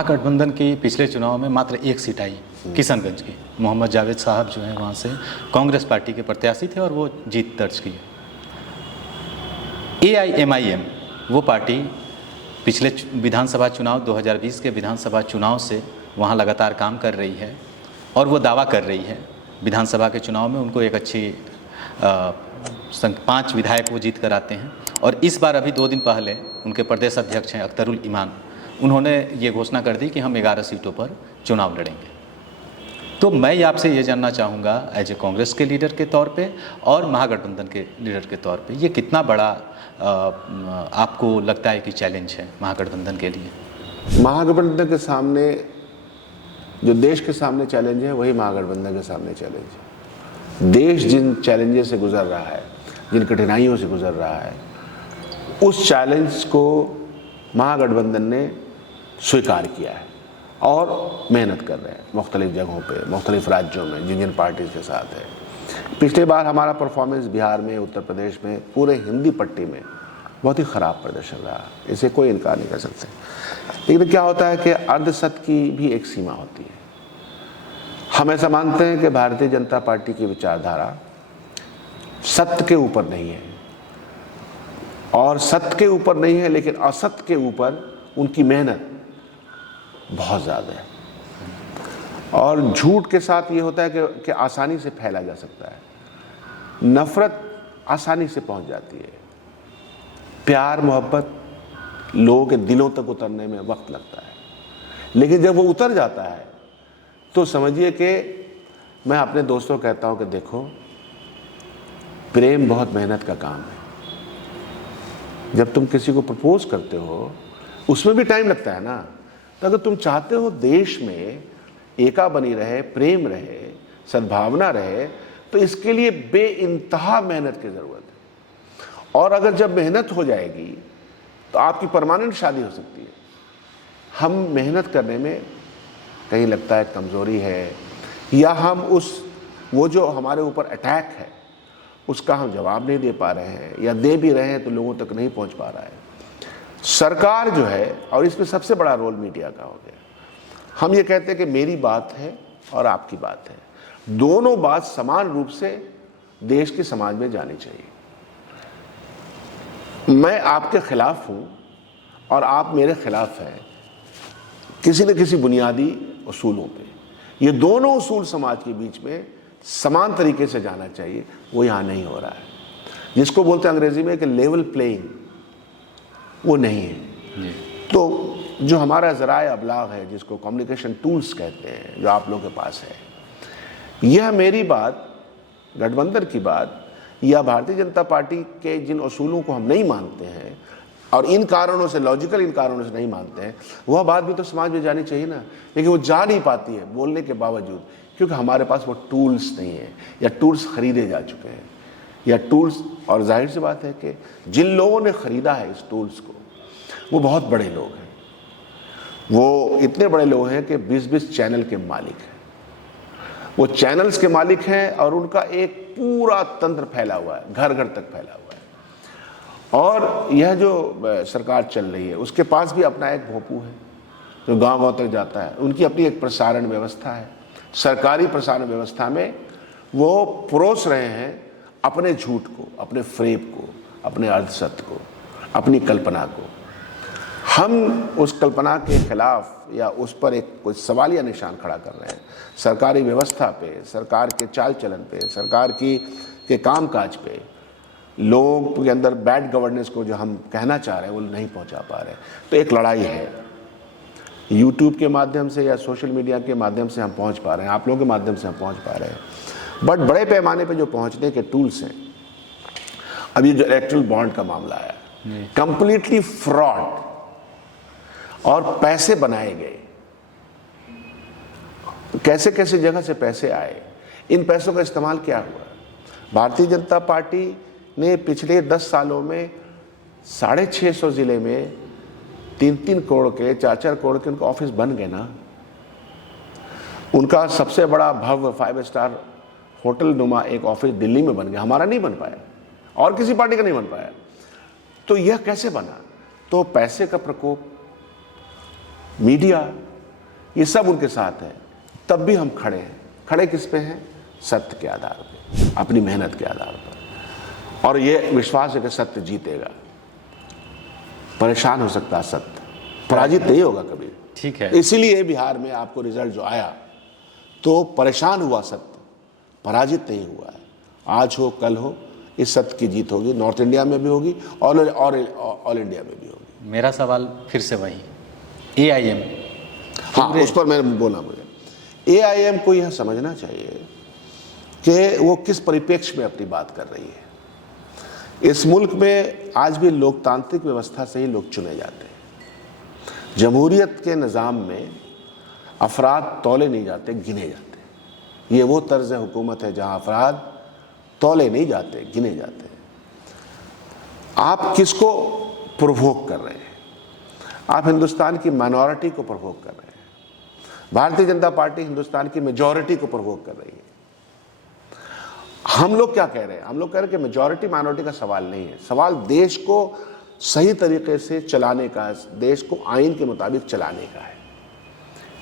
महागठबंधन की पिछले चुनाव में मात्र एक सीट आई किशनगंज की। मोहम्मद जावेद साहब जो हैं वहाँ से कांग्रेस पार्टी के प्रत्याशी थे और वो जीत दर्ज की। AIMIM वो पार्टी पिछले विधानसभा चुनाव 2020 के विधानसभा चुनाव से वहाँ लगातार काम कर रही है और वो दावा कर रही है विधानसभा के चुनाव में उनको एक अच्छी 5 विधायक वो जीत कर आते हैं। और इस बार अभी 2 दिन पहले उनके प्रदेश अध्यक्ष हैं अख्तरुल ईमान, उन्होंने ये घोषणा कर दी कि हम 11 सीटों पर चुनाव लड़ेंगे। तो मैं आपसे ये जानना चाहूँगा एज ए कांग्रेस के लीडर के तौर पे और महागठबंधन के लीडर के तौर पे, ये कितना बड़ा आपको लगता है कि चैलेंज है महागठबंधन के लिए? महागठबंधन के सामने जो देश के सामने चैलेंज है वही महागठबंधन के सामने चैलेंज है। देश जिन चैलेंजेस से गुजर रहा है, जिन कठिनाइयों से गुजर रहा है, उस चैलेंज को महागठबंधन ने स्वीकार किया है और मेहनत कर रहे हैं मुख्तलिफ जगहों पे, मुख्तलिफ राज्यों में जिन जिन पार्टीज़ के साथ है। पिछले बार हमारा परफॉर्मेंस बिहार में, उत्तर प्रदेश में, पूरे हिंदी पट्टी में बहुत ही ख़राब प्रदर्शन रहा, इसे कोई इनकार नहीं कर सकते। लेकिन क्या होता है कि अर्धसत्य की भी एक सीमा होती है। हम ऐसा मानते हैं कि भारतीय जनता पार्टी की विचारधारा सत्य के ऊपर नहीं है और सत्य के ऊपर नहीं है, लेकिन असत्य के ऊपर उनकी मेहनत बहुत ज़्यादा है। और झूठ के साथ ये होता है कि आसानी से फैला जा सकता है, नफरत आसानी से पहुंच जाती है, प्यार मोहब्बत लोगों के दिलों तक उतरने में वक्त लगता है। लेकिन जब वो उतर जाता है तो समझिए कि मैं अपने दोस्तों को कहता हूं कि देखो, प्रेम बहुत मेहनत का काम है। जब तुम किसी को प्रपोज करते हो उसमें भी टाइम लगता है ना। तो अगर तुम चाहते हो देश में एका बनी रहे, प्रेम रहे, सद्भावना रहे, तो इसके लिए बेइंतहा मेहनत की ज़रूरत है। और अगर जब मेहनत हो जाएगी तो आपकी परमानेंट शादी हो सकती है। हम मेहनत करने में कहीं लगता है कमज़ोरी है, या हम वो जो हमारे ऊपर अटैक है उसका हम जवाब नहीं दे पा रहे हैं, या दे भी रहे हैं तो लोगों तक नहीं पहुंच पा रहा है। सरकार जो है, और इसमें सबसे बड़ा रोल मीडिया का हो गया। हम ये कहते हैं कि मेरी बात है और आपकी बात है, दोनों बात समान रूप से देश के समाज में जानी चाहिए। मैं आपके खिलाफ हूं और आप मेरे खिलाफ हैं किसी न किसी बुनियादी उसूलों पे। ये दोनों उसूल समाज के बीच में समान तरीके से जाना चाहिए, वो यहाँ नहीं हो रहा है। जिसको बोलते हैं अंग्रेजी में कि लेवल प्लेइंग, वो नहीं है। तो जो हमारा ज़राए अबलाग है, जिसको कम्युनिकेशन टूल्स कहते हैं, जो आप लोगों के पास है, यह मेरी बात, गठबंधन की बात, या भारतीय जनता पार्टी के जिन उसूलों को हम नहीं मानते हैं और इन कारणों से, लॉजिकल इन कारणों से नहीं मानते हैं, वह बात भी तो समाज में जानी चाहिए ना। लेकिन वो जा नहीं पाती है बोलने के बावजूद, क्योंकि हमारे पास वो टूल्स नहीं है, या टूल्स खरीदे जा चुके हैं, या टूल्स। और जाहिर सी बात है कि जिन लोगों ने ख़रीदा है इस टूल्स को, वो बहुत बड़े लोग हैं। वो इतने बड़े लोग हैं कि 20-20 चैनल के मालिक हैं। वो चैनल्स के मालिक हैं और उनका एक पूरा तंत्र फैला हुआ है, घर घर तक फैला हुआ है। और यह जो सरकार चल रही है उसके पास भी अपना एक भोंपू है जो गांव गांव तक जाता है। उनकी अपनी एक प्रसारण व्यवस्था है। सरकारी प्रसारण व्यवस्था में वो परोस रहे हैं अपने झूठ को, अपने फ्रेब को, अपने अर्धसत्य को, अपनी कल्पना को। हम उस कल्पना के खिलाफ या उस पर एक कोई सवालिया निशान खड़ा कर रहे हैं। सरकारी व्यवस्था पे, सरकार के चाल चलन पे, सरकार के कामकाज पे, लोगों के अंदर बैड गवर्नेंस को जो हम कहना चाह रहे हैं वो नहीं पहुंचा पा रहे हैं। तो एक लड़ाई है। यूट्यूब के माध्यम से या सोशल मीडिया के माध्यम से हम पहुंच पा रहे हैं, आप लोगों के माध्यम से हम पहुंच पा रहे हैं। बट बड़े पैमाने पे जो पहुंचने के टूल्स हैं, अभी जो इलेक्ट्रल बॉन्ड का मामला है, कंप्लीटली फ्रॉड और पैसे बनाए गए। कैसे कैसे जगह से पैसे आए, इन पैसों का इस्तेमाल क्या हुआ? भारतीय जनता पार्टी ने पिछले 10 सालों में 650 ज़िले में 3-3 करोड़ के, 4-4 करोड़ के उनके ऑफिस बन गए ना। उनका सबसे बड़ा भव्य 5 स्टार होटल नुमा एक ऑफिस दिल्ली में बन गया, हमारा नहीं बन पाया और किसी पार्टी का नहीं बन पाया। तो यह कैसे बना? तो पैसे का प्रकोप, मीडिया, ये सब उनके साथ है, तब भी हम खड़े हैं। खड़े किस पे हैं? सत्य के आधार पे, अपनी मेहनत के आधार पर, और ये विश्वास है कि सत्य जीतेगा। परेशान हो सकता है सत्य, पराजित नहीं होगा कभी। ठीक है। इसीलिए बिहार में आपको रिजल्ट जो आया तो परेशान हुआ सत्य, पराजित नहीं हुआ है। आज हो कल हो, इस सत्य की जीत होगी, नॉर्थ इंडिया में भी होगी और ऑल इंडिया में भी होगी। मेरा सवाल फिर से वही, AIM, हाँ, उस पर मैंने बोला, मुझे AIM को यह समझना चाहिए कि वो किस परिप्रेक्ष्य में अपनी बात कर रही है। इस मुल्क में आज भी लोकतांत्रिक व्यवस्था से ही लोग चुने जाते हैं। जमहूरियत के निज़ाम में अफराद तौले नहीं जाते, गिने जाते। ये वो तर्ज हुकूमत है जहाँ अफराद तौले नहीं जाते, गिने जाते हैं। आप किसको प्रोवोक कर रहे हैं? आप हिंदुस्तान की माइनॉरिटी को प्रोवोक कर रहे हैं। भारतीय जनता पार्टी हिंदुस्तान की मेजॉरिटी को प्रोवोक कर रही है। हम लोग क्या कह रहे हैं? हम लोग कह रहे हैं कि मेजॉरिटी माइनॉरिटी का सवाल नहीं है, सवाल देश को सही तरीके से चलाने का, देश को आइन के मुताबिक चलाने का है।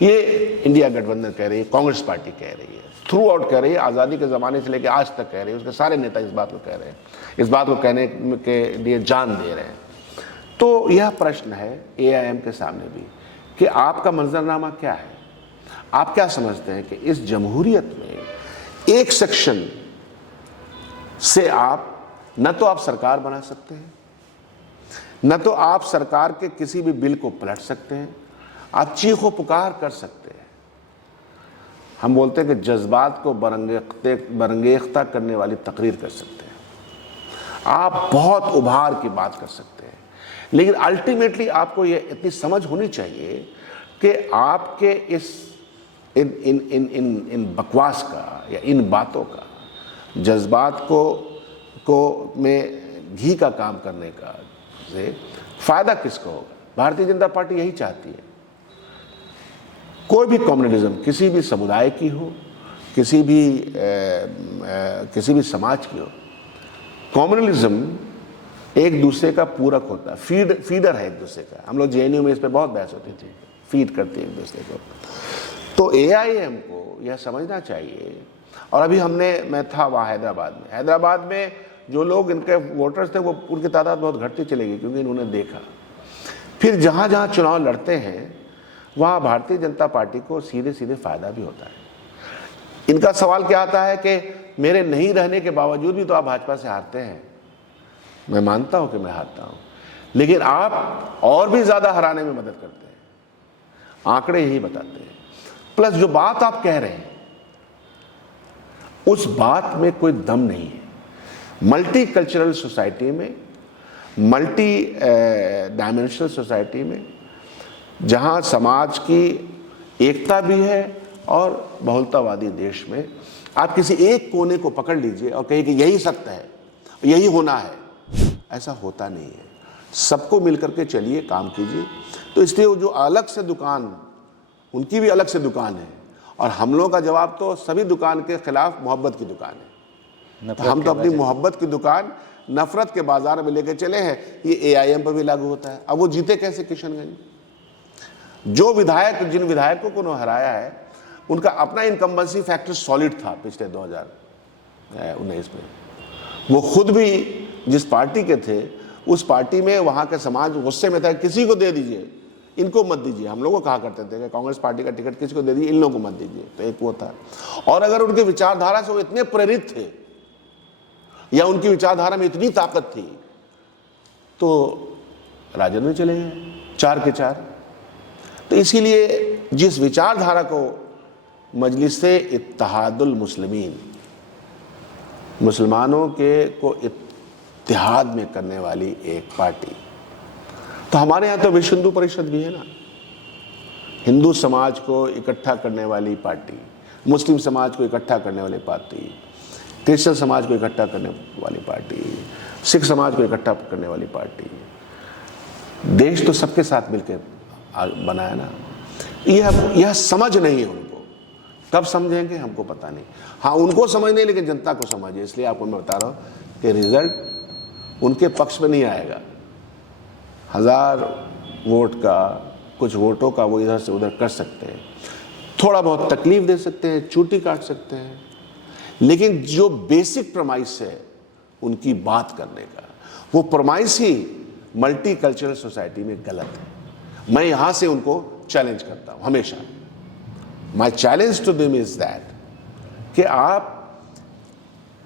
ये इंडिया गठबंधन कह रही है, कांग्रेस पार्टी कह रही है, थ्रू आउट कह रही है, आज़ादी के ज़माने से लेकर आज तक कह रही है। उसके सारे नेता इस बात को कह रहे हैं, इस बात को कहने के लिए जान दे रहे हैं। तो यह प्रश्न है AIM के सामने भी कि आपका मंजरनामा क्या है? आप क्या समझते हैं कि इस जमहूरियत में एक सेक्शन से आप न तो आप सरकार बना सकते हैं, न तो आप सरकार के किसी भी बिल को पलट सकते हैं, आप चीखो पुकार कर सकते हैं। हम बोलते हैं कि जज्बात को बरंगेख्ता करने वाली तकरीर कर सकते हैं, आप बहुत उभार की बात कर सकते हैं, लेकिन अल्टीमेटली आपको ये इतनी समझ होनी चाहिए कि आपके इन बकवास का या इन बातों का, जज्बात को में घी का काम करने का से फायदा किसको होगा? भारतीय जनता पार्टी यही चाहती है। कोई भी कम्युनलिज्म किसी भी समुदाय की हो, किसी भी समाज की हो, कम्युनलिज्म एक दूसरे का पूरक होता है, फीडर है एक दूसरे का। हम लोग JNU में इस पर बहुत बहस होती थी, फीड करती है एक दूसरे को। तो AIM को यह समझना चाहिए। और अभी मैं था वहाँ हैदराबाद में जो लोग इनके वोटर्स थे वो उनकी तादाद बहुत घटती चली गई, क्योंकि इन्होंने देखा। फिर जहाँ जहाँ चुनाव लड़ते हैं वहाँ भारतीय जनता पार्टी को सीधे सीधे फायदा भी होता है। इनका सवाल क्या आता है कि मेरे नहीं रहने के बावजूद भी तो आप भाजपा से हारते हैं। मैं मानता हूँ कि मैं हारता हूँ, लेकिन आप और भी ज़्यादा हराने में मदद करते हैं, आंकड़े यही बताते हैं। प्लस जो बात आप कह रहे हैं उस बात में कोई दम नहीं है। मल्टी कल्चरल सोसाइटी में, मल्टी डायमेंशनल सोसाइटी में, जहां समाज की एकता भी है और बहुलतावादी देश में, आप किसी एक कोने को पकड़ लीजिए और कहिए कि यही सत्य है, यही होना है, ऐसा होता नहीं है। सबको मिलकर के चलिए, काम कीजिए। तो इसलिए वो जो अलग से दुकान, उनकी भी अलग से दुकान है, और हम लोगों का जवाब तो सभी दुकान के खिलाफ मोहब्बत की दुकान है। तो हम तो अपनी मोहब्बत की दुकान नफरत के बाजार में लेके चले हैं। ये AIM पर भी लागू होता है। अब वो जीते कैसे किशनगंज? जिन विधायकों को उन्होंने हराया है, उनका अपना इनकम्बेंसी फैक्टर सॉलिड था पिछले 2019 में। वो खुद भी जिस पार्टी के थे, उस पार्टी में वहाँ के समाज गुस्से में था, किसी को दे दीजिए, इनको मत दीजिए। हम लोगों को कहा करते थे कि कांग्रेस पार्टी का टिकट किसी को दे दीजिए, इन लोगों को मत दीजिए। तो एक वो था। और अगर उनके विचारधारा से वो इतने प्रेरित थे या उनकी विचारधारा में इतनी ताकत थी, तो राजद में चले गए 4 के 4। तो इसीलिए जिस विचारधारा को मजलिसे इत्तेहादुल मुस्लिमीन, मुसलमानों को इत्तेहाद में करने वाली एक पार्टी, तो हमारे यहाँ तो विश्व हिंदू परिषद भी है ना, हिंदू समाज को इकट्ठा करने वाली पार्टी, मुस्लिम समाज को इकट्ठा करने वाली पार्टी, क्रिश्चियन समाज को इकट्ठा करने वाली पार्टी, सिख समाज को इकट्ठा करने वाली पार्टी। देश तो सबके साथ मिलकर बनाया ना। यह समझ नहीं है उनको। कब समझेंगे हमको पता नहीं। हाँ, उनको समझ नहीं, लेकिन जनता को समझ है। इसलिए आपको मैं बता रहा हूँ कि रिजल्ट उनके पक्ष में नहीं आएगा। 1000 वोट का कुछ वोटों का वो इधर से उधर कर सकते हैं, थोड़ा बहुत तकलीफ दे सकते हैं, चूटी काट सकते हैं, लेकिन जो बेसिक प्रमाइस है उनकी बात करने का, वो प्रमाइस ही मल्टी कल्चरल सोसाइटी में गलत है। मैं यहां से उनको चैलेंज करता हूं हमेशा। My challenge to them is that कि आप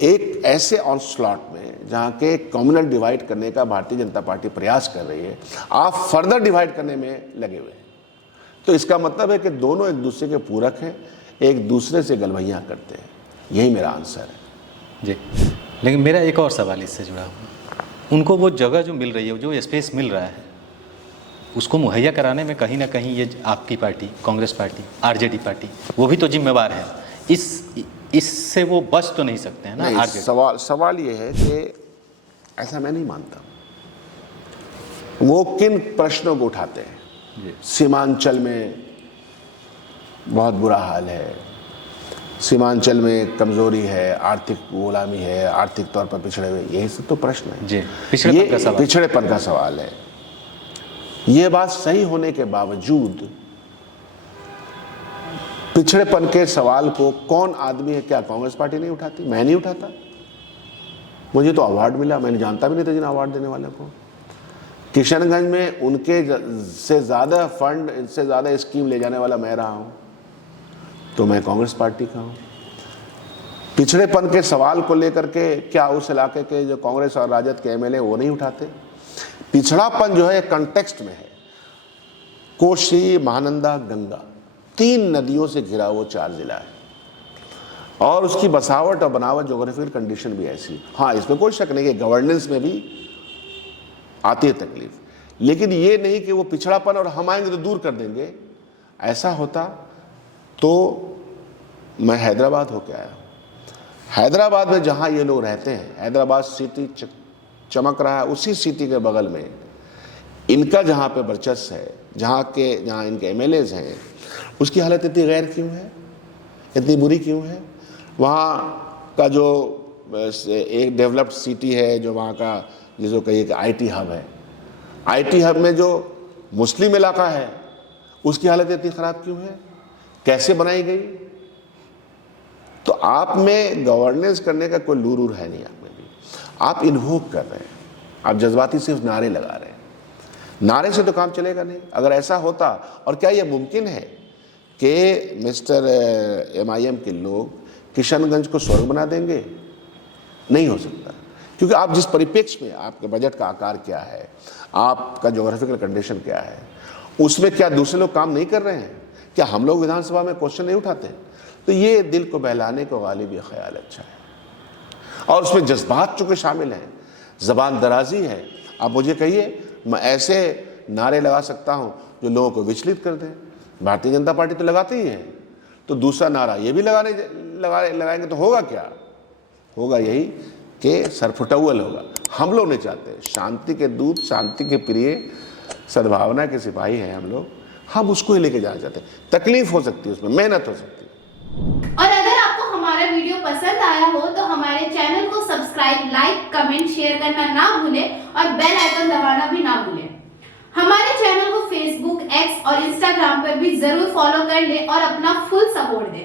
एक ऐसे ऑनस्लॉट में जहां के कम्युनल डिवाइड करने का भारतीय जनता पार्टी प्रयास कर रही है, आप फर्दर डिवाइड करने में लगे हुए हैं। तो इसका मतलब है कि दोनों एक दूसरे के पूरक हैं, एक दूसरे से गलवैयां करते हैं। यही मेरा आंसर है जी। लेकिन मेरा एक और सवाल इससे जुड़ा हुआ, उनको वो जगह जो मिल रही है, जो स्पेस मिल रहा है, उसको मुहैया कराने में कहीं ना कहीं ये आपकी party, Congress party, RJD party, वो भी तो जिम्मेवार है। इससे वो बच तो नहीं सकते हैं ना? नहीं, सवाल ये है कि ऐसा मैं नहीं मानता। वो किन प्रश्नों को उठाते हैं? सीमांचल में बहुत बुरा हाल है, सीमांचल में कमजोरी है, आर्थिक गुलामी है, आर्थिक तौर पर पिछड़े हुए, यही सब तो प्रश्न है जी। पिछड़ेपन का सवाल है। ये बात सही होने के बावजूद पिछड़ेपन के सवाल को कौन आदमी है, क्या कांग्रेस पार्टी नहीं उठाती? मैं नहीं उठाता। मुझे तो अवार्ड मिला, मैंने जानता भी नहीं था जिन अवार्ड देने वाले को। किशनगंज में उनके से ज़्यादा फंड, इससे ज़्यादा स्कीम ले जाने वाला मैं रहा हूँ, तो मैं कांग्रेस पार्टी का हूँ। पिछड़ेपन के सवाल को लेकर के क्या उस इलाके के जो कांग्रेस और राजद के एमएलए वो नहीं उठाते? पिछड़ापन जो है कॉन्टेक्स्ट में है। कोसी, महानंदा, गंगा, 3 नदियों से घिरा वो 4 जिला है, और उसकी बसावट और बनावट, ज्योग्राफिकल कंडीशन भी ऐसी। हाँ, इसमें कोई शक नहीं कि गवर्नेंस में भी आती है तकलीफ, लेकिन ये नहीं कि वो पिछड़ापन और हम आएंगे तो दूर कर देंगे। ऐसा होता तो मैं हैदराबाद होके आया। हैदराबाद में जहाँ ये लोग रहते हैं, हैदराबाद सिटी चमक रहा है, उसी सिटी के बगल में इनका जहाँ पे वर्चस्व है, जहाँ इनके एमएलएज हैं, उसकी हालत इतनी गैर क्यों है, इतनी बुरी क्यों है? वहाँ का जो एक डेवलप्ड सिटी है, जो वहाँ का जिसको कहिए कि आईटी हब है, आईटी हब में जो मुस्लिम इलाका है उसकी हालत इतनी ख़राब क्यों है? कैसे बनाई गई? तो आप में गवर्नेंस करने का कोई लूर है नहीं। आप में भी आप इन्वोक कर रहे हैं, आप जज्बाती सिर्फ नारे लगा रहे हैं। नारे से तो काम चलेगा नहीं। अगर ऐसा होता, और क्या यह मुमकिन है कि मिस्टर MIM के लोग किशनगंज को स्वर्ग बना देंगे? नहीं हो सकता, क्योंकि आप जिस परिप्रेक्ष्य में, आपके बजट का आकार क्या है, आपका ज्योग्राफिकल कंडीशन क्या है, उसमें क्या दूसरे लोग काम नहीं कर रहे हैं? क्या हम लोग विधानसभा में क्वेश्चन नहीं उठाते? तो ये दिल को बहलाने को गालिब ये ख्याल अच्छा है, और उसमें जज्बात चूंकि शामिल हैं, जबान दराजी है। आप मुझे कहिए, मैं ऐसे नारे लगा सकता हूं जो लोगों को विचलित कर दें। भारतीय जनता पार्टी तो लगाती ही है, तो दूसरा नारा ये भी लगाएंगे तो होगा क्या? होगा यही कि सरफुटौल होगा। हम लोग नहीं चाहते। शांति के दूत, शांति के प्रिय, सद्भावना के सिपाही हैं हम लोग। हम उसको ही लेके जाना चाहते हैं। तकलीफ हो सकती है, उसमें मेहनत हो सकती है। और अगर आपको हमारा वीडियो पसंद आया हो तो हमारे चैनल को सब्सक्राइब, लाइक, कमेंट, शेयर करना ना भूलें और बेल आइकन दबाना भी ना भूलें। हमारे चैनल को फेसबुक, एक्स और इंस्टाग्राम पर भी जरूर फॉलो कर लें और अपना फुल सपोर्ट दें।